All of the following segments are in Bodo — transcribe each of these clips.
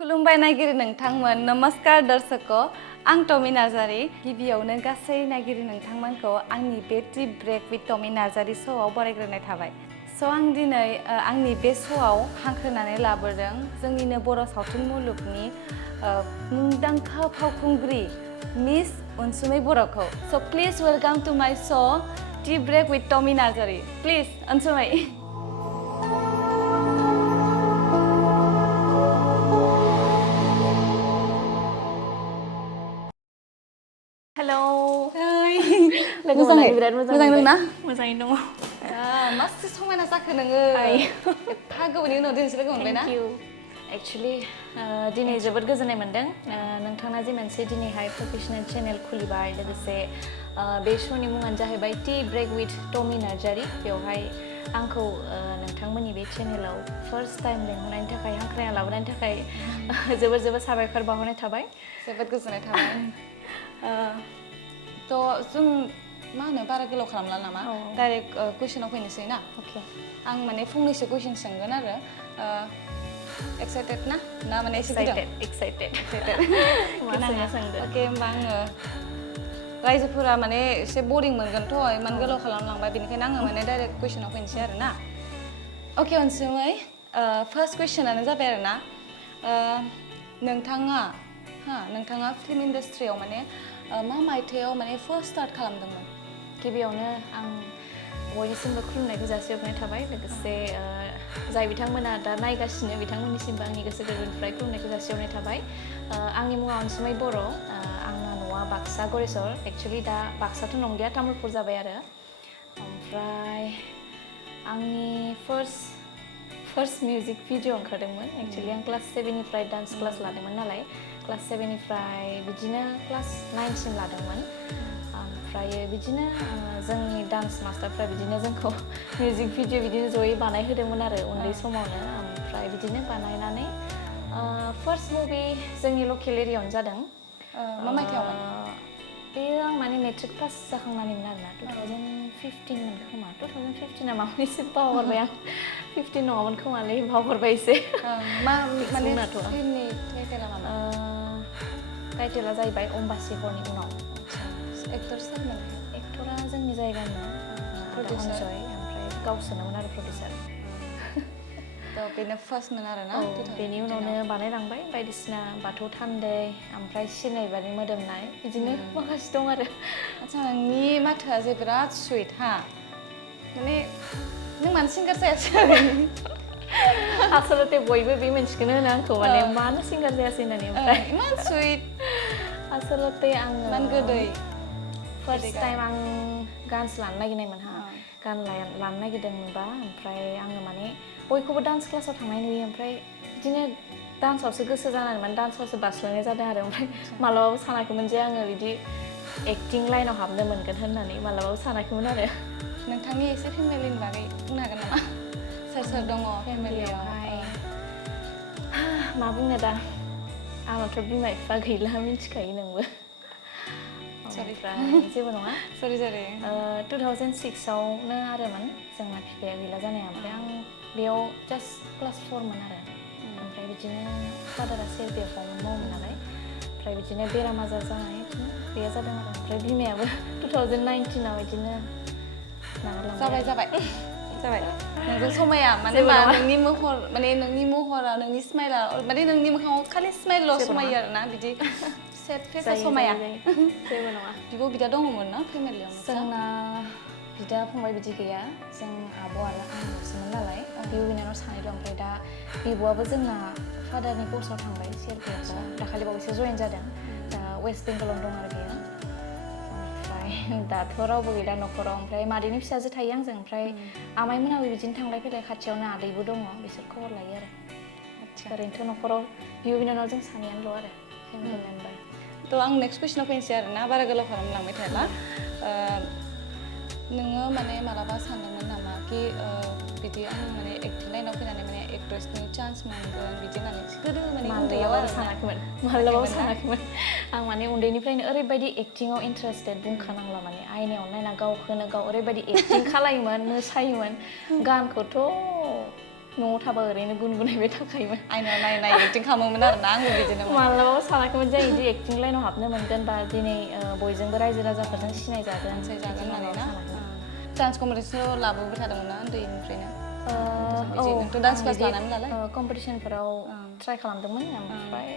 खुलुमबाय नायगिरि नोंथांमोन नमस्कार दर्शको आं टमी नार्जारी गिबियावनो गासै नायगिरि नोंथांमोनखौ आंनि बे tea break with Tommy Narzary श'आव बरायग्रोनाय थाबाय आं दिनै आंनि बे श'आव हांख्रायनानै लाबोदों जोंनिनो बर' सावथुन मुलुगनि मुंदांखा फावखुंग्रि मिस अनसुमै बर'खौ please welcome to my show' tea break with Tommy Narzary please अनसुमै हेलौ मोजाङै बिराद मोजां दंना मोजाङैनो दङ मासे समायना जाखो नोङो एफा गोबावनि उनाव दिनैसो लोगो मोनबायना एक्चुअली दिनै जोबोद गोजोननाय मोन्दों नोंथाङा जे मोनसे दिनैहाय प्रफेशनेल चेनेल खुलिबाय लोगोसे बे श'नि मुङानो जाहैबाय tea break with Tommy Narzary बेवहाय आंखौ नोंथांमोननि बे चेनेलाव फार्स्ट टाइम लेंहरनायनि थाखाय हांख्रायना लाबोनायनि थाखाय जोबोद जोबोद साबायखर बावहरनाय थाबाय जोबोद गोजोननाय थाबाय जों मा होनो बारा गोलाव खालामला नामा डाइरेक्ट कुइसनाव फैनोसै ना अके आं माने फंनैसो कुइसन सोंगोन आरो एक्साइटेड ना माने एसे एक्साइटेड अके होमबा आङो रायजोफोरा माने एसे बरिं मोनगोनथ' इमान गोलाव खालामलांबाय बेनिखायनो आङो माने डाइरेक्ट कुइसनाव फैनोसै आरो ना अके अनसुमै फार्स्ट कुइसनानो जाबाय आरो ना नोंथाङा फिल्म इन्डास्ट्रियाव माने मा मायथाइयाव माने फार्स्ट स्टार्ट खालामदोंमोन गिबियावनो आं बयनिसिमबो खुलुमनायखौ जासिहरनाय थाबाय लोगोसे जाय बिथांमोना दा नायगासिनो बिथांमोननिसिमबो आंनि गोसो गोरबोनिफ्राय खुलुमनायखौ जासिहरनाय थाबाय आंनि मुङा अनसुमै बर' आंना न'आ बाक्सा गरेस्वर एक्चुवेलि दा बाक्साथ' नंलिया तामुलपुर जाबाय आरो ओमफ्राय आंनि फार्स्ट मिउजिक भिडिअ ओंखारदोंमोन एक्चुवेलि आं क्लास 7निफ्राय डान्स क्लास लादोंमोन नालाय क्लास 7निफ्राय बिदिनो क्लास 9सिम लादोंमोन ओमफ्राय बिदिनो जोंनि डान्स मास्टारफ्रा बिदिनो जोंखौ मिउजिक भिडिअ बिदिनो जयै बानायहोदोंमोन आरो उन्दै समावनो ओमफ्राय बिदिनो बानायनानै फार्स्ट मुभि जोंनि लकेल एरियायावनो जादों मा मायथाइयावमोन बेयो आं माने मेट्रिक पास जाखांनानैमोन आरोना 2015 मोन खोमा 2015 मामोन एसे बावगारबाय आं 15 नङामोन खोमालै बावगारबाय एसे मा माने फिल्मनि टाइटेला मामोन टाइटेला जाहैबाय अम्बासि हरनि उनाव एक्टर सोरमोन एक्टरा जोंनि जायगानि प्रडिउसार ओमफ्राय गावसोरनोमोन आरो प्रडिउसार बेनो फार्स्टमोन आरो ना बेनि उनावनो बानायलांबाय बायदिसिना बाथौ थान्दै ओमफ्राय सिनायबानो मोदोमनाय बिदिनो माखासे दं आरो आदसा नोंनि माथोआ जे बिराद सुइट माने नों मानो सिंगार जायासै आसलते बयबो बे मोनसेखौनो होनो आंखौ माने मानो सिंगार जायासै होननानै ओमफ्राय इमान सुइट आसलते आङो इमान गोदै फार्स्ट टाइम आं गानसो लानो नागिरनायमोन गान लानो नागिरदोंमोनबा ओमफ्राय आङो माने बयखौबो डान्स क्लासाव थांनाय नुयो ओमफ्राय बिदिनो डान्सआवसो गोसो जानानै माने डान्सआवसो बास्लायनाय जादों आरो ओमफ्राय मालाबाबो सानाखैमोन जे आङो बिदि एक्टिं लाइनाव हाबनो मोनगोन होननानै मालाबाबो सानाखैमोन आरो नोंथांनि एसे फेमिलिनि बागै बुंनो हागोन नामा सोर सोर दङ फेमिलियावहाय मा बुंनो दा आंनाथ' बिमा बिफा गैला मिन्थिखायो नोंबो जेबो नङा सरि 2006आवनो आरोमोन जोंना बिफाया गैला जानाया ओमफ्राय आं बेयाव जास्ट क्लास 4मोन आरो ओमफ्राय बिदिनो फादारा CRPFआव मावोमोन नालाय ओमफ्राय बिदिनो बेराम आजार जानानै बिदिनो गैया जादों आरो ओमफ्राय बिमायाबो 2019आव बिदिनो जाबाय नोंजों समाया माने नोंनि महर माने नोंनि महरा नोंनि स्माइला माने नोंनि मोखाङाव खालि स्माइलल' समायो आरोना बिदि सेट फेसा समाया जेबो नङा बिब' बिदा दङमोन ना फेमिलियाव जोंना बिदा फंबाय बिदि गैया जों आब' आरो आंल'सोमोन नालाय बिब' बिनानाव सानै दं ओमफ्राय दा बिब'आबो जोंना फादारनि कर्सआव थांबाय CRPFआव दाखालि बावैसो जइन जादों दा वेस्ट बेंगलावनो दं आरो बेयो ओमफ्राय दाथ' रावबो गैला न'खराव ओमफ्राय मादैनि फिसाजो थायो आंजों ओमफ्राय आमाइमोनाबो बिदिनो थांलाय फैलाय खाथियावनो आदैबो दङ बिसोर खबर लायो आरो ओरैनोथ' न'खराव बिब' बिनानाव जों सानैयानोल' आरो फेमिलि मेम्बार आं नेक्स्ट कुइसनाव फैनोसै आरोना बारा गोलाव खालामलांबाय थायाला नोङो माने मालाबा सानदोंमोन नामा कि बिदि आं माने एक्टिं लाइनाव फैनानै माने एक्ट्रेसनि चान्स मोनगोन बिदि होननानै गोदो माने उन्दैयाव आरो माब्लाबाबो सानाखैमोन आं माने उन्दैनिफ्रायनो ओरैबायदि एक्टिंआव इन्टारेस्टेड बुंखानांला माने आयनायाव नायना गावखौनो गाव ओरैबायदि एक्टिं खालायोमोन मोसायोमोन गानखौथ' न'आव थाबा ओरैनो गुनगुनायबाय थाखायोमोन आइनो नाय एक्टिं खालामोमोन आरोना आंबो बिदिनो मालाबाबो सानाखैमोन जे बिदि एक्टिं लाइनाव हाबनो मोनगोन बा दिनै बयजोंबो रायजो राजाफोरजों सिनायजागोन होननानै ना डान्स कम्पिटिसनाव लाबोबाय थादोंमोन ना उन्दैनिफ्रायनो नोंथ' डान्स क्लास लानायमोन नालाय कम्पिटिसनफोराव ट्राइ खालामदोंमोन ओमफ्राय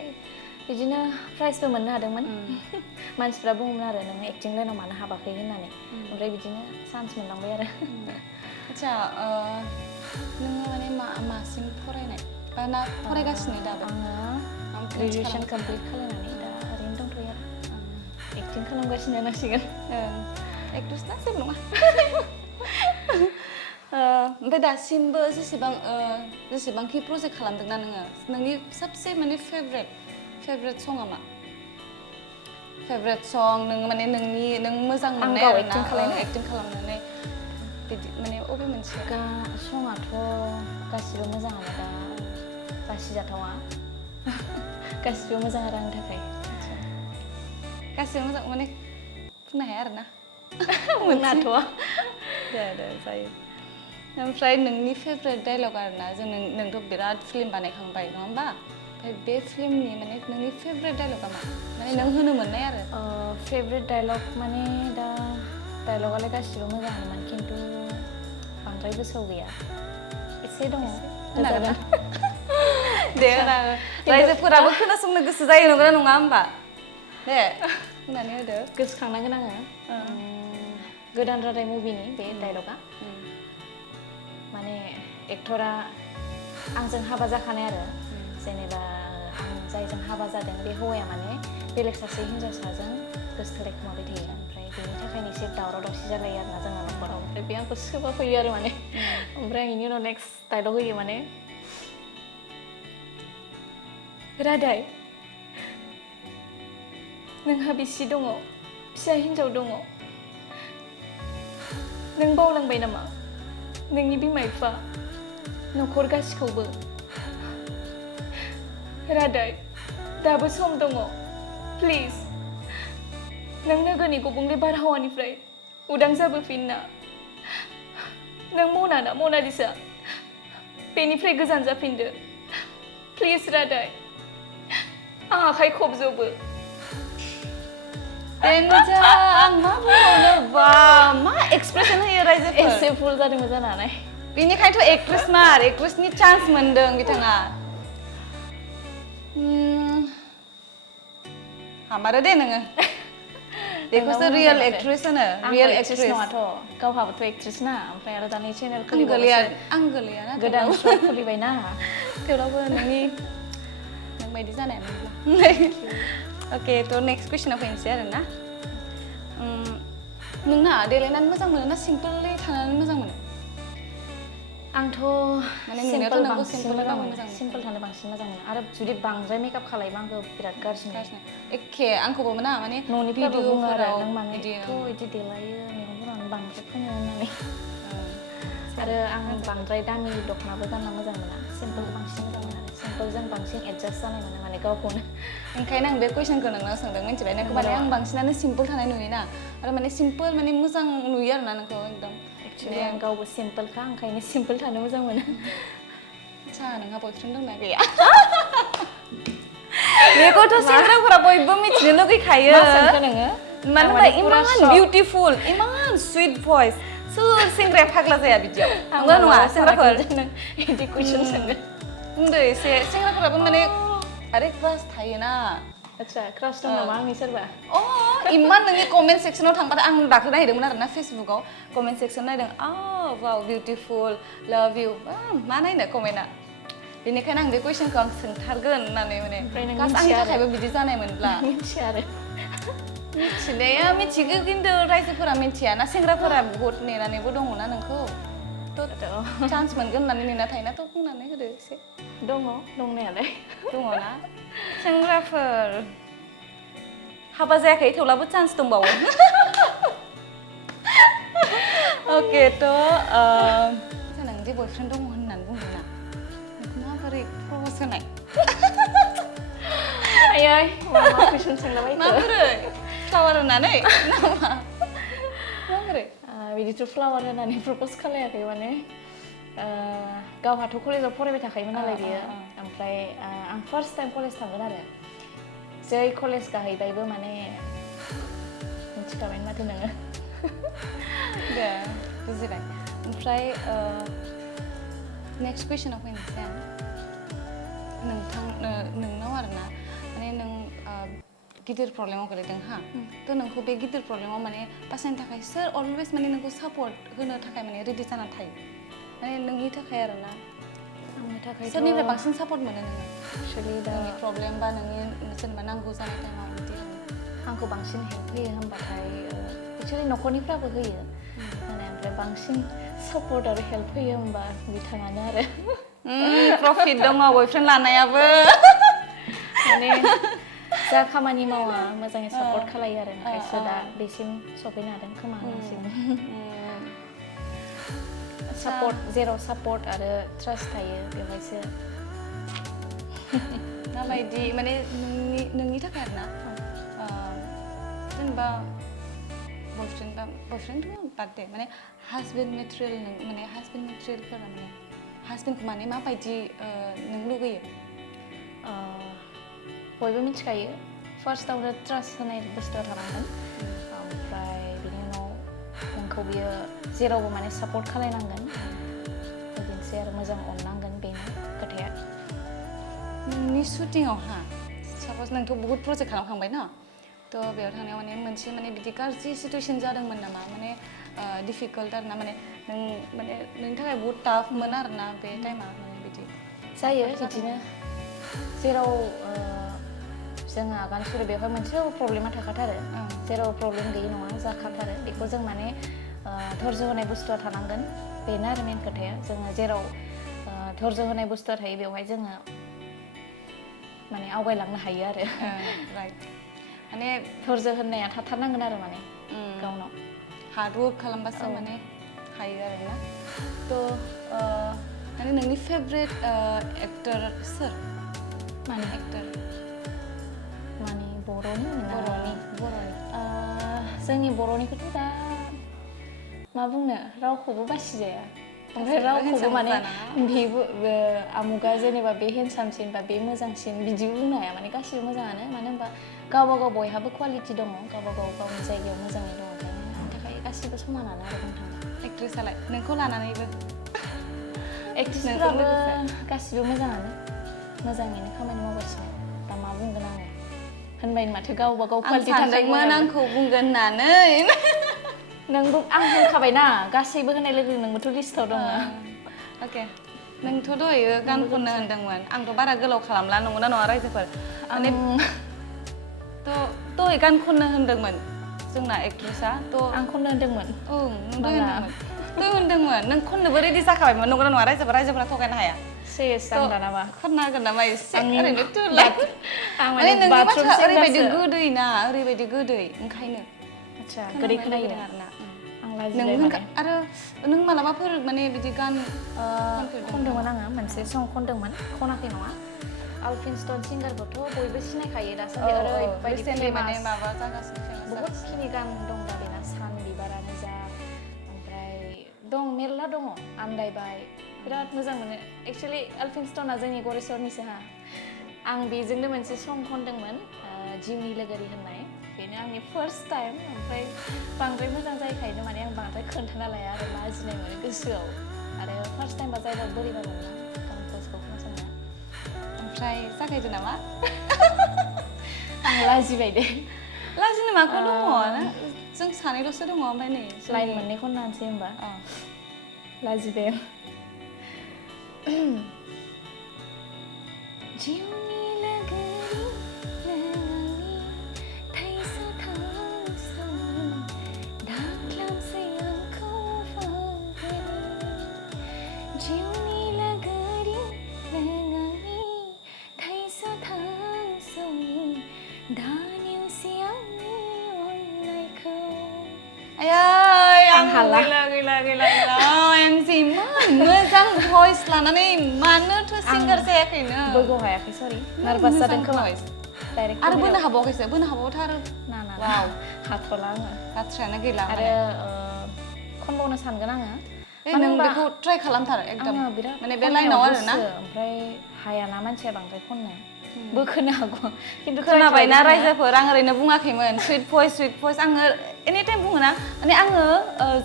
बिदिनो प्राइजबो मोननो हादोंमोन मानसिफ्रा बुङोमोन आरो नोङो एक्टिं लाइनाव मानो हाबाखै होननानै ओमफ्राय बिदिनो चान्स मोनलांबाय आरो आच्छा नोङो माने मासिम फरायनाय बा ना फरायगासिनो दाबो आङो ग्रेजुवेसन कमप्लिट खालामनानै दा ओरैनो दंथ'यो आरो एक्टिं खालामगासिनो होनांसिगोन एक्ट्रेस ना जेबो नङा ओमफ्राय दासिमबो जेसेबांखि प्रजेक्ट खालामदोंना नोङो नोंनि सबसे माने फेभरेट सङा मा फेभरेट सं नोङो माने नों मोजां मोननाय आरोना एक्टिं खालामनानै बिदि माने अबे मोनसे सङाथ' गासिबो मोजाङानो दा बासिजाथावा गासिबो मोजां आरो आंनि थाखाय गासिबो मोजां माने बुंनो हाया आरोना मोनाथ' दे जायो ओमफ्राय नोंनि फेभरेट डायलग आरोना नोंथ' बिराद फिल्म बानायखांबाय नङा होमबा ओमफ्राय बे फिल्मनि माने नोंनि फेभरेट डायलगा मा माने नों होनो मोननाय आरो फेभरेट डायलग माने दा डायलगालाय गासिबो मोजाङानोमोन खिन्थु बांद्राय गोसोआव गैया एसे दङ दे रायजोफोराबो खोनासंनो गोसो जायो नंगौना नङा होमबा दे होननानै होदो गोसोखांनांगोन आङो गोदान रादाय मुभिनि बे डायलगा माने एक्टरा आंजों हाबा जाखानाय आरो जेनेबा आं जायजों हाबा जादों बे हौवाया माने बेलेग सासे हिन्जावसाजों गोसोथोलायखुमाबाय थायो ओमफ्राय बेनि थाखायनो एसे दावराव दावसि जालायो आरोना जोंना न'खराव ओमफ्राय बे आंखौ सोबा फैयो आरो माने ओमफ्राय बेनि उनाव नेक्स्ट डायलग होयो माने रादाय नोंहा बिसि दङ फिसा हिन्जाव दङ नों बावलांबाय नामा नोंनि बिमा बिफा न'खर गासिखौबो रादाय दाबो सम दङ प्लिज नों नोगोरनि गुबुंले बारहावानिफ्राय उदां जाबोफिनना नों मनालिसा बेनिफ्राय गोजान जाफिनदो प्लिज रादाय आं आखाइ खबजोबो आं मा बुंबावनो बा मा एक्सप्रेसन होयो रायजोफोर एसे भुल जादोंमोन जानो हानाय बेनिखायनोथ' एक्ट्रेसनि चान्स मोनदों बिथाङा हामारो दे नोङो बेखौसो रियेल एक्ट्रेस होनो रियेल एक्ट्रेस नङाथ' गावहाबोथ' एक्ट्रेस ना ओमफ्राय आरो दानि चेनेल आं गोलैया ना गोदान शो खुलिबायना थेवब्लाबो नों बायदि जानाय मोनब्ला अके थ' नेक्स्ट कुइसनाव फैनोसै आरोना नोंना देलायनानै मोजां मोनो ना सिम्पोलै थानानै मोजां मोनो आंथ' माने सिम्पोल थानो बांसिन मोजां मोनो आरो जुदि बांद्राय मेकआप खालामोबा आंखौ बिराद गाज्रि मोनो एखे आंखौबो मोना माने न'निफ्रायबो बुङो आरो नों माने बिदि देलायो मेगनफोरानो बांद्राय फोनो होननानै आरो आं बांद्राय दामि दख'नाबो गानना मोजां मोना सिम्पोलखौ बांसिन मोजां मोनो आरो सिम्पोलजों बांसिन एडजास्ट जानाय मोनो माने गावखौनो ओंखायनो आं बे कुइसनखौ नोंनाव सोंदों मिथिबाय नोंखौ माने आं बांसिनानो सिम्पोल थानाय नुयोना आरो माने सिम्पोल माने मोजां नुयो आरोना नोंखौ एकदम एक्चुलि आं गावबो सिम्पोलखा ओंखायनो सिम्पोल थानो मोजां मोनो आच्छा नोंहा बयफ्रेन्ड दंना गैया बेखौथ' सेंग्राफोरा बयबो मिथिनो लुगैखायो मा सोंखो नोङो मानो होनबा इमान बिउटिफुल इमान सुइट भइस सोर सेंग्राया फाग्ला जाया बिदियाव नंगौ नङा सेंग्राफोर बिदि कुइसन सोंगोन बुंदो एसे सेंग्राफोराबो माने आरे क्रास थायोना आच्छा क्रास दं नामा आंनि सोरबा इमान नोंनि कमेन्ट सेक्सनाव थांबाथाय आं दाख्लै नायदोंमोन आरोना फेसबुकाव कमेन्ट सेक्सन नायदों वाव बिउटिफुल लाभ इउ मा नायनो कमेन्टआ बेनिखायनो आं बे कुइसनखौ आं सोंथारगोन होननानै माने आंनि थाखायबो बिदि जानाय मोनब्ला मिथिया आरो मिथिनाया मिथिगौ खिन्थु रायजोफोरा मिथिया ना सेंग्राफोरा बहुत नेनानैबो दङना नोंखौ थ' चान्स मोनगोन होननानै नेना थायोना थ' बुंनानै होदो एसे दंनायालाय दङना सेंग्राफोर हाबा जायाखै थेवब्लाबो चान्स दंबावो अके थ' नों जे बयफ्रेन्ड दङ होननानै बुंदोंना माबोरै प्रप'ज होनाय आयै मा कुइसन सोंलाबाय माबोरै फ्लावार होनानै नामा माबोरै बिदिथ' फ्लावार होनानै प्रप'ज खालायाखै माने गावहाथ' कलेजाव फरायबाय थाखायोमोन नालाय बियो ओमफ्राय आं फार्स्ट टाइम कलेज थांगोन आरो जै कलेज गाहैबायबो माने मिथिखाबायनो माथो नोङो दे बुजिबाय ओमफ्राय नेक्स्ट कुइसनाव फैनोसै आं नोंनाव आरोना माने नों गिदिर प्रब्लेमाव गोलैदों हा थ' नोंखौ बे गिदिर प्रब्लेमाव माने बासायनो थाखाय सोर अलवेज माने नोंखौ सापर्ट होनो थाखाय माने रेडि जानानै थायो माने नोंनि थाखाय आरोना आंनि थाखाय सोरनिफ्राय बांसिन सापर्ट मोनो नोङो एक्सुवेलि दा नोंनि प्रब्लेम बा नोंनि जेनेबा नांगौ जानाय टाइमाव बिदि आंखौ बांसिन हेल्प होयो होनबाथाय एक्सुवेलि न'खरनिफ्राबो होयो माने ओमफ्राय बांसिन सापर्ट आरो हेल्प होयो होनबा बिथाङानो आरो प्रफिट दङ बयफ्रेन्ड लानायाबो माने जा खामानि मावा मोजाङै सापर्ट खालायो आरो ओंखायसो दा बेसिम सफैनो हादों खोमा होनांसिगोन सापर्ट जेराव सापर्ट आरो ट्रास्ट थायो बेवहायसो माबायदि माने नोंनि थाखाय आरोना जेनेबा बयफ्रेन्ड बाद दे माने हासबेन्ड मेटेरियेल माने हासबेन्ड मेटेरियेलफोरा माने हासबेन्डखौ माने माबायदि नों लुगैयो बयबो मिथिखायो फार्स्टआवनो ट्रास्ट होनाय बुस्थुआ थानांगोन ओमफ्राय बिनि उनाव नोंखौ बियो जेरावबो माने सापर्ट खालायनांगोन बिदिनोसै आरो मोजां अननांगोन बेनो खोथाया नोंनि शुटिंआव हा साप'ज नोंथ' बहुत प्रजेक्ट खालामखांबाय ना थ' बेयाव थांनायाव माने मोनसे माने बिदि गाज्रि सिटुवेसन जादोंमोन नामा माने डिफिकाल्ट आरोना माने नोंनि थाखाय बहुत टाफमोन आरोना बे टाइमा माने बिदि जायो बिदिनो जेराव जोङो आगान सुरो बेवहाय मोनसेबाबो प्रब्लेमा थाखाथारो जेराव प्रब्लेम गैयि नङा जाखाथारो बेखौ जों माने धैर्य होनाय बुस्थुआ थानांगोन बेनो आरो मेन खोथाया जोङो जेराव धैर्य होनाय बुस्थुआ थायो बेवहाय जोङो माने आवगायलांनो हायो आरो राइट माने धैर्य होननाया थाथारनांगोन आरो माने गावनाव हार्ड वर्क खालामबासो माने हायो आरोना थ' माने नोंनि फेभरेट एक्टर सोर माने एक्टर माने बर'नि जोंनि बर'निखौथ' दा मा बुंनो रावखौबो बासिजाया ओमफ्राय रावखौबो माने बेबो आमुगा जेनेबा बे हेन्डसामसिन बा बे मोजांसिन बिदिबो बुंनो हाया माने गासिबो मोजाङानो मानो होनबा गावबा गाव बयहाबो क्वालिटि दङ गावबा गाव गावनि जायगायाव मोजाङै दङ ओंखायनो आंनि थाखाय गासिबो समानानो आरो बुंनो थाङोब्ला एक्ट्रेसालाय नोंखौ लानानैबो एक्ट्रेसफोराबो गासिबो मोजाङानो मोजाङैनो खामानि मावगासिनो दा मा बुंगोन आङो होनबायनो माथो गावबा गाव क्वालिटि सानदोंमोन आंखौ बुंगोन होननानै नोंबो आं होनखाबायना गासैबो होनाय लोगो नोंबोथ' लिस्टआव दङ अके नोंथ' दहायो गान खननो होनदोंमोन आंथ' बारा गोलाव खालामला नंगौना नङा रायजोफोर माने दहाय गान खननो होनदोंमोन जोंना एक्ट्रेसा थ' आं खननो होनदोंमोन नों होनदोंमोन नों खननोबो रेडि जाखाबायमोन नंगौना नङा रायजोफोरा थगायनो हाया सिरियास आं दानाबा खननो हागोन नामा एसे ओरैनो माने नोंनि बाथरुम बाथ्रा ओरैबायदि गोदै ना ओरैबायदि गोदै ओंखायनो आच्छा गोदै खोनायो आरोना आं लाजिबाय माने आरो नों मालाबाफोर माने बिदि गान खनदोंमोन आङो मोनसे सं खनदोंमोन खनाखै नङा आलफिनस्टन सिंगारखौथ' बयबो सिनायखायो दासान्दि ओरैबायदि माने माबा जागासिनो बहुतखिनि गान दं दा बेना सान बिबारानो जा ओमफ्राय दं मेरला दङ आन्दायबाय बिराद मोजां मोनो एक्सुवेलि आलफिनस्टना जोंनि गरेस्वरनिसो हा आं बेजोंनो मोनसे सं खनदोंमोन जिउनि लोगोरि होननाय बेनो आंनि फार्स्ट टाइम ओमफ्राय बांद्राय मोजां जायैखायनो माने आं बांद्राय खोन्थाना लाया आरो लाजिनाय मोनो गोसोआव आरो फार्स्ट टाइमबा जायगा बोरैबा मोना कम्प'जखौ खोनासंनो ओमफ्राय जागायदो नामा आं लाजिबाय दे लाजिनो माखौ दङ जों सानैल'सो दङ ओमफ्राय नै लाइन मोननै खननानैसै होमबा लाजिबाय जिउनि लोगोरि नोंनि थाइसा थांसै दाख्लाबसै आंखौ फागोलि जिउनि लोगोरि नोंनि थाइसा थांसै दा नेवसि आंनि अननायखौ आं हाला गैला आं जिमान मोजां भइस लानानै मानोथ' सिंगार जायाखैनो बोगौ हायाखै सरि नार्भास जादों खोमा डाइरेक्ट आरो बोनो हाबावाखैसो बोनो हाबावथार ना वाव हाथ'ला आङो बाथ्रायानो गैला आरो खनबावनो सानगोन आङो नों बेखौ ट्राइ खालामथार एकदम आङो बिराद माने बे लाइनाव आरो ना ओमफ्राय हायाना मानसिया बांद्राय खननो बोखोनो हागौ खिन्थु खोनाबायना रायजोफोर आं ओरैनो बुङाखैमोन सुइट भइस आङो एनि टाइम बुङो ना माने आङो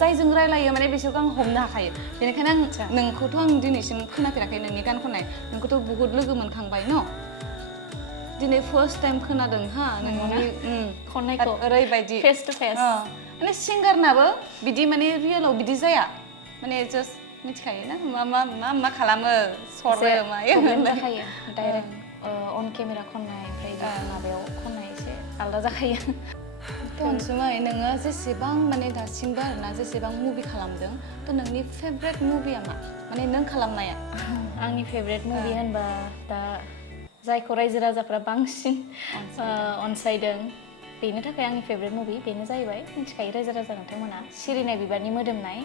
जायजों रायलायो माने बिसोरखौ आं हमनो हाखायो बेनिखायनो आं नोंखौथ' आं दिनैसिम खोनाफेराखै नोंनि गान खननाय नोंखौथ' बुहुत लोगो मोनखांबाय न' दिनै फार्स्ट टाइम खोनादों हा नोंनि खननायखौ ओरैबायदि फेस टु फेस माने सिंगारनाबो बिदि माने रियेलाव बिदि जाया माने जास्ट मिथिखायो ना मा खालामो सरो मायो प्रब्लेम जाखायो डाइरेक्ट अन केमेरा खननाय ओमफ्राय माबायाव खननाय एसे आलादा जाखायो अनसुमै नोङो जेसेबां माने दासिमबो आरोना जेसेबां मुभि खालामदों थ' नोंनि फेभरेट मुभिया मा माने नों खालामनाया आंनि फेभरेट मुभि होनबा दा जायखौ रायजो राजाफ्रा बांसिन अनसायदों बेनि थाखाय आंनि फेभरेट मुभि बेनो जाहैबाय मिथिखायो रायजो राजा नोंथांमोना सिरिनाय बिबारनि मोदोमनाय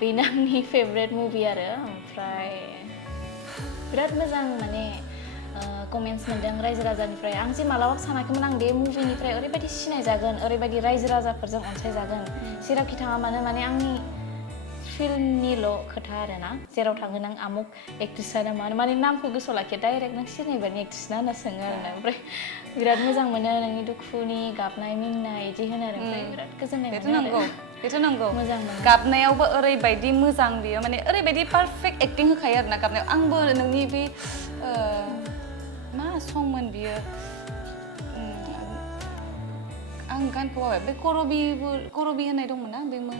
बेनो आंनि फेभरेट मुभि आरो ओमफ्राय बिराद मोजां माने कमेन्ट्स मोनदों रायजो राजानिफ्राय आं जे मालाबाबो सानाखैमोन आं बे मुभिनिफ्राय ओरैबायदि सिनायजागोन ओरैबायदि रायजो राजाफोरजों अनसायजागोन जेरावखि थाङा मानो माने आंनि फिल्मनिल' खोथा आरोना जेराव थांगोन आं आमुक एक्ट्रिसानो माने नामखौ गोसोआव लाखिया डाइरेक्ट नों सिनायबानो एक्ट्रिस ना होनना सोङो आरोना ओमफ्राय बिराद मोजां मोनो नोंनि दुखुनि गाबनाय मिनिनाय बिदि होनो आरो ओमफ्राय बिराद गोजोननाय मोनो बेथ' नंगौ मोजां मोनो गाबनायावबो ओरैबायदि मोजां बियो माने ओरैबायदि पारफेक्ट एक्टिं होखायो आरोना गाबनायाव आंबो नोंनि बे मा संमोन बियो आं गानखौ बावबाय बे करबि होननाय दंमोन ना बे मा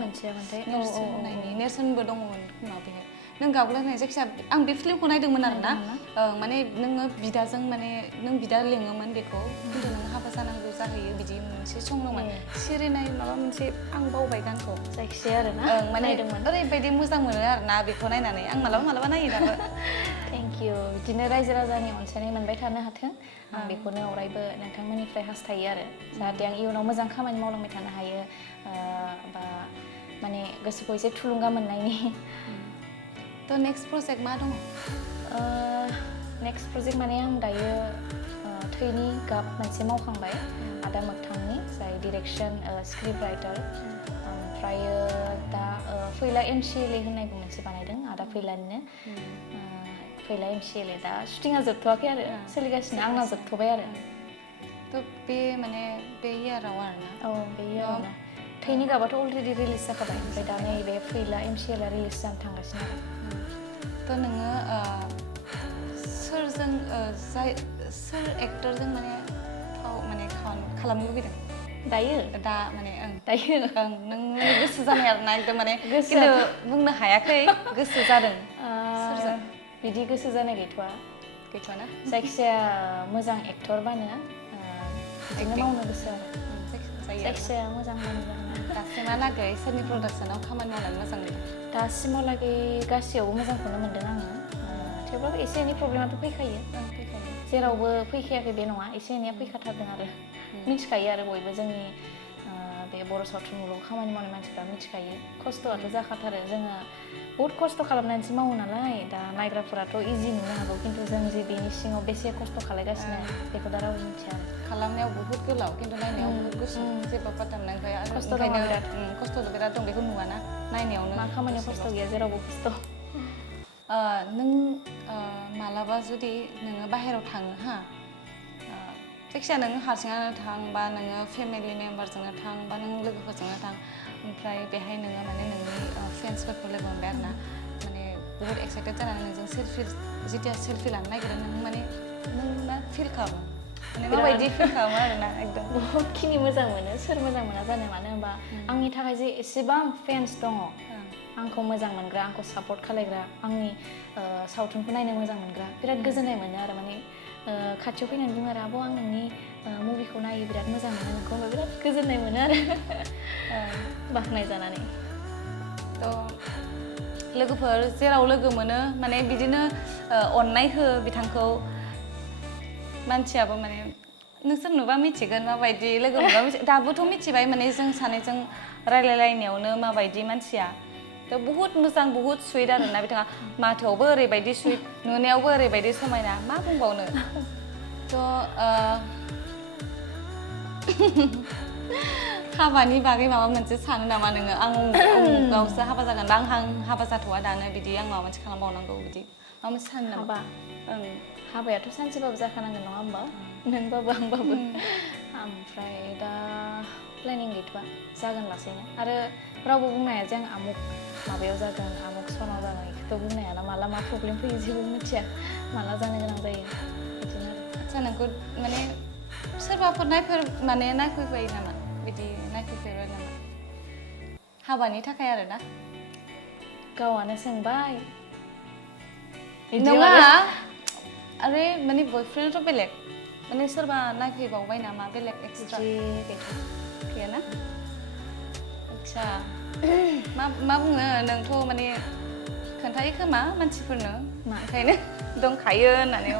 मोनसेयामोनथाय नेरसोनबो दङमोन खोमा बेहाय नों गाबलायनाय जायखिजाया आं बे फिल्मखौ नायदोंमोन आरोना माने नोङो बिदाजों माने नों बिदा लिङोमोन बेखौ खिन्थु नों हाबा जानांगौ जाहैयो बिदि मोनसे सं दंमोन सिरिनाय माबा मोनसे आं बावबाय गानखौ जायखिजाया आरोना माने ओरैबायदि मोजां मोनो आरोना बेखौ नायनानै आं मालाबा नायो दाबो थेंक इउ बिदिनो रायजो राजानि अनसायनाय मोनबाय थानो हाथों आं बेखौनो अरायबो नोंथांमोननिफ्राय हास्थायो आरो जाहाथे आं इयुनाव मोजां खामानि मावलांबाय थानो हायो बा माने गोसोखौ एसे थुलुंगा मोननायनि थ' नेक्स्ट प्रजेक्ट मा दङ नेक्स्ट प्रजेक्ट माने आं दायो थैनि गाब मोनसे मावखांबाय आदा मोगथांनि जाय डिरेक्सन स्क्रिप्ट राइटार ओमफ्रायो दा फैला MCLA होननायबो मोनसे बानायदों आदा फैलानिनो फैला MCLA दा शुटिंआ जोबथ'वाखै आरो सोलिगासिनो आंना जोबथ'बाय आरो थ' बे माने बे इयाराव आरोना बे इयारावनो थैनि गाबाथ' अलरेडि रिलिज जाखाबाय ओमफ्राय दा नैबे फैला MCLA रिलिज जानो थांगासिनो आरो थ' नोङो सोरजों सोर एक्टरजों माने खालामनो लुबैदों दायो दा माने दायो नों गोसो जानाय आरोना एकदम माने खिन्थु बुंनो हायाखै गोसो जादों सोरजों बिदि गोसो जानाय गैथ'वाना जायखिजाया मोजां एक्टरबानो बिदिनो मावनो गोसो आरो जायखिजाया मोजां मावनो जागोन दासिमहालागै सोरनि प्रडाक्सनाव खामानि मावनानै मोजां मोनो दासिमावलागै गासैयावबो मोजांखौनो मोनदों आङो थेवब्लाबो एसे एनै प्रब्लेमाथ' फैखायो जेरावबो फैखायाखै बे नङा एसे एनैया फैखाथारदों आरो मिथिखायो आरो बयबो जोंनि बे बर' सावथुन मुलुगाव खामानि मावनाय मानसिफ्रा मिथिखायो खस्थ'आथ' जाखाथारो जोङो बहुद खस्थ' खालामनानैसो मावो नालाय दा नायग्राफोराथ' इजि नुनो हागौ खिन्थु जों जे बेनि सिङाव बेसे खस्थ' खालायगासिनो बेखौ दा रावबो मिथिया खालामनायाव बहुद गोलाव खिन्थु नायनायाव बहुद गुसुं जेबो पात्ता मोननाय खस्थ' दं बिराद दं बेखौ नुवाना नायनायावनो मा खामानियाव खस्थ' गैया जेरावबो खस्थ' नों मालाबा जुदि नोङो बाहेरायाव थाङो हा जायखिजाया नोङो हारसिङानो थां बा नोङो फेमिलि मेम्बारजोंनो थां बा नों लोगोफोरजोंनो थां ओमफ्राय बेहाय नोङो माने नोंनि फेन्सफोरखौ लोगो मोनबाय आरोना माने बहुद एक्साइटेड जानानै नोंजों जेथिया सेल्फि लानो नागिरो नों माने नों मा फिल खालामो माने माबायदि फिल खालामो आरोना एकदम बहुदखिनि मोजां मोनो सोर मोजां मोना जानो मानो होनबा आंनि थाखाय जे एसेबां फेन्स दङ आंखौ मोजां मोनग्रा आंखौ सापर्ट खालायग्रा आंनि सावथुनखौ नायनो मोजां मोनग्रा बिराद गोजोननाय मोनो आरो माने खाथियाव फैनानै बुङो आरो आब' आं नोंनि मुभिखौ नायो बिराद मोजां मोनो नोंखौ बिराद गोजोननाय मोनो आरो बाख्नाय जानानै थ' लोगोफोर जेराव लोगो मोनो माने बिदिनो अननाय हो बिथांखौ मानसियाबो माने नोंसोर नुबा मिथिगोन माबायदि लोगो मोनबा दाबोथ' मिथिबाय माने जों सानैजों रायलायलायनायावनो माबायदि मानसिया थ' बहुत मोजां बहुत सुइट आरोना बिथाङा माथोआवबो ओरैबायदि सुइट नुनायावबो ओरैबायदि समायना मा बुंबावनो थ' हाबानि बागै माबा मोनसे सानो नामा नोङो आं उमुगावसो हाबा जागोन बा आं हाबा जाथ'वा दानो बिदि आं माबा मोनसे खालामबावनांगौ बिदि माबा मोनसे सानो नामा हाबा ओं हाबायाथ' सानसेबाबो जाखानांगोन नङा होमबा नोंबाबो आंबाबो ओमफ्राय दा प्लेनिं गैथ'वा जागोन लासैनो आरो रावबो बुंनो हाया जे आं आमुक माबायाव जागोन आमुक सनाव जागोन बेखौथ' बुंनो हायाना माला मा प्रब्लेम फैयो जेबो मिथिया माला जानो गोनां जायो बिदिनो आदसा नोंखौ माने सोरबाफोर नायफैबाय नामा बिदि नायफैफेरबाय नामा हाबानि थाखाय आरोना गावआनो सोंबाय नङा आरे माने बयफ्रेन्डआथ' बेलेग माने सोरबा नायफैबावबाय नामा बेलेग एक्सट्रा गैयाना आदसा मा बुङो नोंथ' माने खोन्थायो खोमा मानसिफोरनो ओंखायनो दंखायो होननानै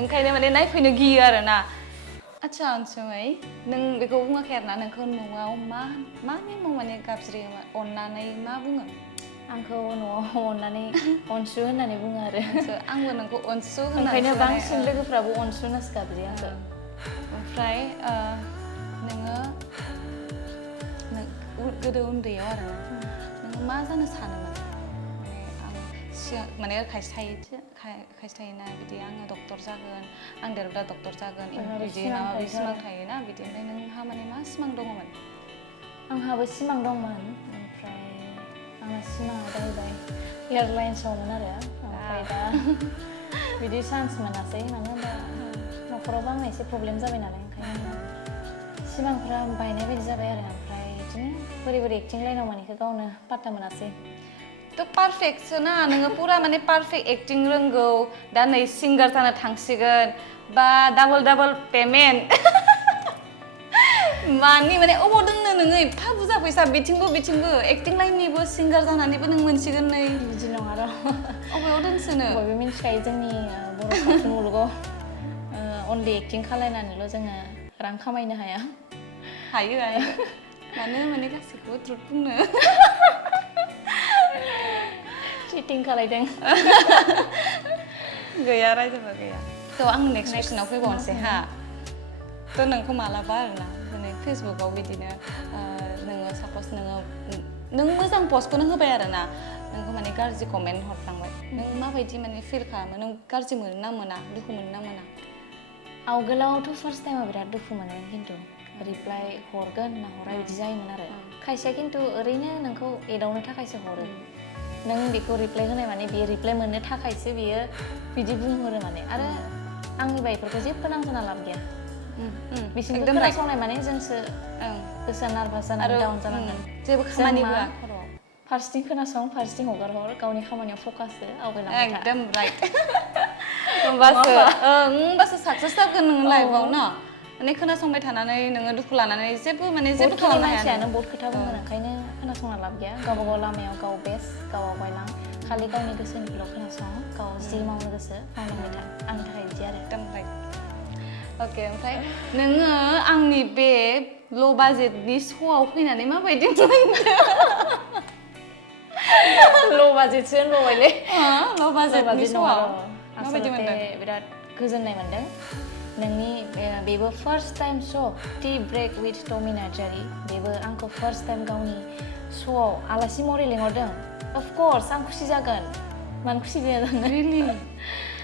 ओंखायनो माने नायफैनो गियो आरोना आदसा अनसुमै नों बेखौ बुङाखै आरोना नोंखौ न'आव मा नेमाव माने गाबज्रियो अननानै मा बुङो आंखौ न'आव अननानै अनसु होननानै बुङो आरो आंबो नोंखौ अनसु होननानै ओंखायनो बांसिन लोगोफ्राबो अनसु होननासो गाबज्रियो आंखौ ओमफ्राय नोङो गोदो उन्दैयाव आरोना नोङो मा जानो सानोमोन माने खायसे थायोना बिदि आङो डक्टर जागोन आं देरब्ला डक्टर जागोन बिदि ना माबा सिमां थायोना बिदि ओमफ्राय नोंहा माने मा सिमां दङमोन आंहाबो सिमां दंमोन ओमफ्राय आंना सिमाङा जाहैबाय एयारलाइन्सआवमोन आरो ओमफ्राय दा बिदि चान्स मोनासै मानो होनबा न'खरावबो आंना एसे प्रब्लेम जाबाय नालाय ओंखायनो सिमांफ्रा बायनाय बायदि जाबाय आरो ओमफ्राय बिदिनो बोरै एक्टिं लाइनाव मानेखौ गावनो पात्ता मोनासै थ' पारफेक्टसो ना नोङो पुरा माने पारफेक्ट एक्टिं रोंगौ दा नै सिंगार जानो थांसिगोन बा डाबल पेमेन्ट मानि माने अबाव दोननो नोङो एफा बुरजा फैसा बिथिंबो एक्टिं लाइननिबो सिंगार जानानैबो नों मोनसिगोन नै बिदि नङा र' अबेयाव दोनसोनो बयबो मिन्थिखायो जोंनि बर' सावथुन मुलुगाव अनलि एक्टिं खालायनानैल' जोङो रां खामायनो हाया हायो मानो माने गासैखौबो ट्रुथ बुंनो चिटिं खालायदों गैया रायजोबा गैया थ' आं नेक्स्ट कुइसनाव फैबावनोसै हा थ' नोंखौ मालाबा आरोना माने फेसबुकआव बिदिनो नोङो साप'ज नों मोजां पस्टखौनो होबाय आरोना नोंखौ माने गाज्रि कमेन्ट हरफ्लांबाय नों माबायदि माने फिल खालामो नों गाज्रि मोनो ना मोना दुखु मोनो ना मोना आवगोलावथ' फार्स्ट टाइमाव बिराद दुखु मोनोमोन खिन्थु रिप्लाइ हरगोन ना हरा बिदि जायोमोन आरो खायसेया खिन्थु ओरैनो नोंखौ एदावनो थाखायसो हरो नों बेखौ रिप्लाइ होनाय माने बियो रिप्लाइ मोननो थाखायसो बियो बिदि बुंहरो माने आरो आंनिबा बेफोरखौ जेबो नांजना लाब गैया बिसोरखौ खोनासंनाय माने जोंसो गोसोआ नार्भास जानानै डाउन जानांगोन जेबो खामानि होआ खर'आव फार्स्टथिं खोनासं फार्स्टथिं हगार गावनि खामानियाव फकास हो आवगायलांबाय था एकदम राइट होमबासो साक्सेस जागोन नोङो लाइफआव ना माने खोनासंबाय थानानै नोङो दुखु लानानै जेबो खालामनो हाया मानसियानो बहुद खोथा बुंगोन ओंखायनो खोनासंना लाब गैया गावबा गाव लामायाव गाव बेस्ट गाव आवगायलां खालि गावनि गोसोनिखौल' खोनासं गाव जि मावनो गोसो मावलांबाय था आंनि थाखाय बिदि आरो एकदम राइट अके ओमफ्राय नोङो आंनि बे ल' बाजेटनि श'आव फैनानै माबायदि मोनदों ल' बाजेटसो होनबावबायलै ल' बाजेटनि श'आव माबायदि मोनदों बिराद गोजोननाय मोनदों नोंनि बेबो first time show' tea break with Tommy Narzary बेबो आंखौ फार्स्ट टाइम गावनि श'आव आलासि महरै लिंहरदों अफकर्स आं खुसि जागोन मानो खुसि जाया जानो रियेलि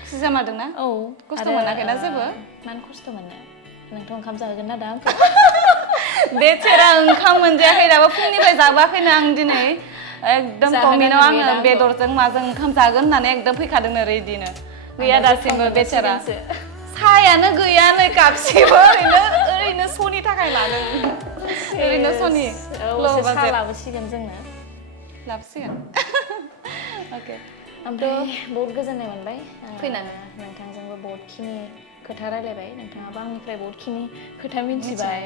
खुसि जामारदों ना औ खस्थ' मोनाखैना जेबो मानो खस्थ' मोननो नोंथ' ओंखाम जाहोगोन ना दा आंखौ बेसेरा ओंखाम मोनजायाखै दाबो फुंनिफ्राय जाबोआखैनो आं दिनै एकदम टमिनाव आङो बेदरजों माजों ओंखाम जागोन होननानै एकदम फैखादोंनो रेडिनो गैया दासिमबो बेसेरा साहायानो गैया नै कापसेबो ओरैनो स'नि थाखाय लादों ओरैनो स'नि साहा लाबोसिगोन जोंनो लाबोसिगोन अके ओमफ्राय बहुत गोजोननाय मोनबाय फैनानै नोंथांजोंबो बहुतखिनि खोथा रायलायबाय नोंथाङाबो आंनिफ्राय बहुतखिनि खोथा मिथिबाय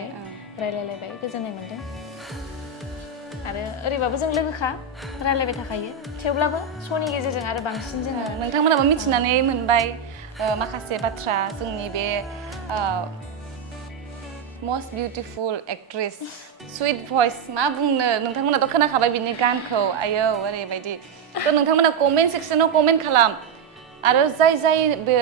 रायलायलायबाय गोजोननाय मोनदों आरो ओरैबाबो जों लोगोखा रायलायबाय थाखायो थेवब्लाबो श'नि गेजेरजों आरो बांसिन जोङो नोंथांमोनाबो मिथिनानै मोनबाय माखासे बाथ्रा जोंनि बे मस्ट बिउटिफुल एक्ट्रेस सुइट भइस मा बुंनो नोंथांमोनाथ' खोनाखाबाय बिनि गानखौ आयौ ओरैबायदि थ' नोंथांमोना कमेन्ट सेक्सनाव कमेन्ट खालाम आरो जाय बे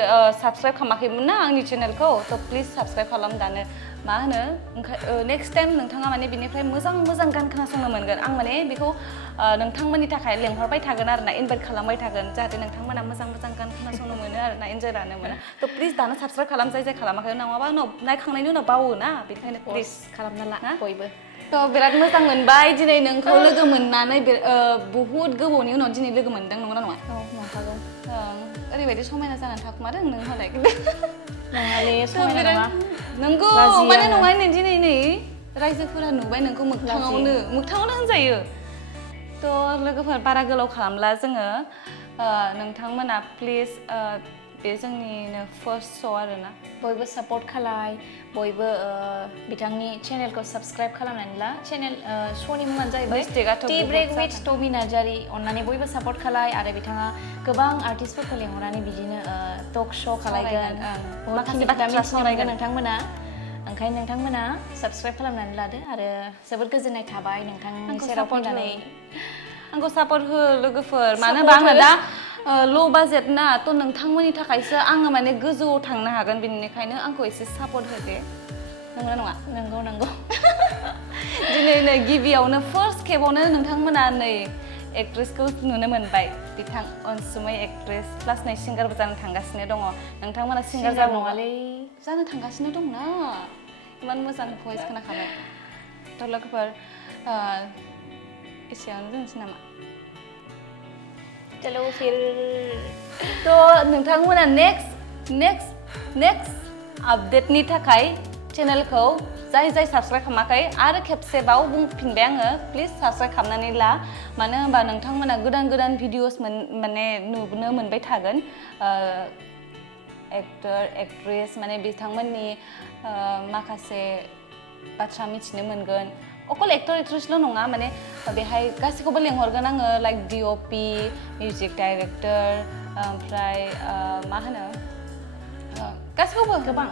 साबस्क्राइब खालामाखैमोन ना आंनि चेनेलखौ थ' प्लिज साबस्क्राइब खालाम दानो मा होनो नेक्स्ट टाइम नोंथाङा माने बिनिफ्राय मोजां मोजां गान खोनासंनो मोनगोन आं माने बेखौ नोंथांमोननि थाखाय लेंहरबाय थागोन आरोना इनभाइट खालामबाय थागोन जाहाथे नोंथांमोना मोजां मोजां गान खोनासंनो मोनो आरोना इन्जय लानो मोनो थ' प्लिज दानो साबस्क्राइब खालाम जाय खालामाखै नङाबा उनाव नायखांनायनि उनाव बावो ना बेनिखायनो प्लिज खालामना ला बयबो थ' बिराद मोजां मोनबाय दिनै नोंखौ लोगो मोननानै बुहुत गोबावनि उनाव दिनै लोगो मोनदों नंगौना नङा औ नंखागौ ओरैबायदि समायना जानानै थाखुमादों नों हले नङाले समायना नङा नंगौ माने नङा दिनै नै रायजोफोरा नुबाय नोंखौ मोगथाङावनो होनजायो थ' लोगोफोर बारा गोलाव खालामला जोङो नोंथांमोना प्लिज बे जोंनिनो फार्स्ट श' आरोना बयबो सापर्ट खालाय बयबो बिथांनि चेनेलखौ साबस्क्राइब खालामनानै ला चेनेल श'नि मुङानो जाहैबाय T break with Tommy Narzary अननानै बयबो सापर्ट खालाय आरो बिथाङा गोबां आर्टिस्टफोरखौ लेंहरनानै बिदिनो टक श' खालायगोन माखासे बाथ्रा सावरायगोन नोंथांमोना ओंखायनो नोंथांमोना साबस्क्राइब खालामनानै लादो आरो जोबोद गोजोननाय थाबाय नोंथांनि सेराव फैनानै आंखौ सापर्ट हो लोगोफोर मानो होनबा आंना दा ल' बाजेट ना थ' नोंथांमोननि थाखायसो आङो माने गोजौआव थांनो हागोन बेनिखायनो आंखौ एसे सापर्ट होदे नंगौना नङा नंगौ दिनै नै गिबियावनो फार्स्ट खेबावनो नोंथांमोना नै एक्ट्रेसखौ नुनो मोनबाय बिथां अनसुमै एक्ट्रेस प्लास नै सिंगारबो जानो थांगासिनो दङ नोंथांमोना सिंगार नङालै जानो थांगासिनो दंना इमान मोजां भइस खोनाखाबाय थ' लोगोफोर एसेयावनो दोनसै नामा चलो फिर थ' नोंथांमोना नेक्स्ट आपडेटनि थाखाय चेनेलखौ जाय साबस्क्राइब खालामाखै आरो खेबसेबाव बुंफिनबाय आङो प्लिज साबस्क्राइब खालामनानै ला मानो होनबा नोंथांमोना गोदान भिडिअस माने नुनो मोनबाय थागोन एक्टर एक्ट्रेस माने बिथांमोननि माखासे बाथ्रा मिथिनो मोनगोन अकल एक्टर एक्ट्रेसल' नङा माने बेहाय गासैखौबो लेंहरगोन आङो लाइक DOP मिउजिक डाइरेक्टर ओमफ्राय मा होनो गासैखौबो गोबां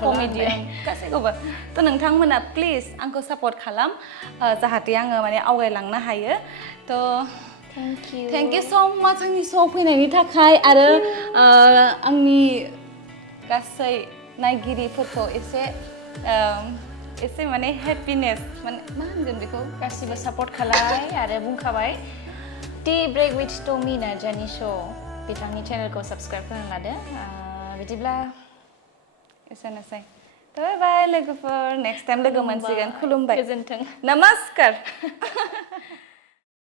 कमेडियान गासैखौबो थ' नोंथांमोना प्लिज आंखौ सापर्ट खालाम जाहाथे आङो माने आवगायलांनो हायो थ' थेंक इउ स' माच आंनि श'आव फैनायनि थाखाय आरो आंनि गासै नायगिरिफोरखौ एसे माने हेपिनेस माने मा होनगोन बेखौ गासिबो सापर्ट खालाय आरो बुंखाबाय टि ब्रेक विथ टमि नार्जारिनि श' बिथांनि चेनेलखौ साबस्क्राइब खालामना लादो बिदिब्ला एसेनोसै बाय बाय लोगोफोर नेक्स्ट टाइम लोगो मोनसिगोन खुलुमबाय गोजोन्थों नमस्कार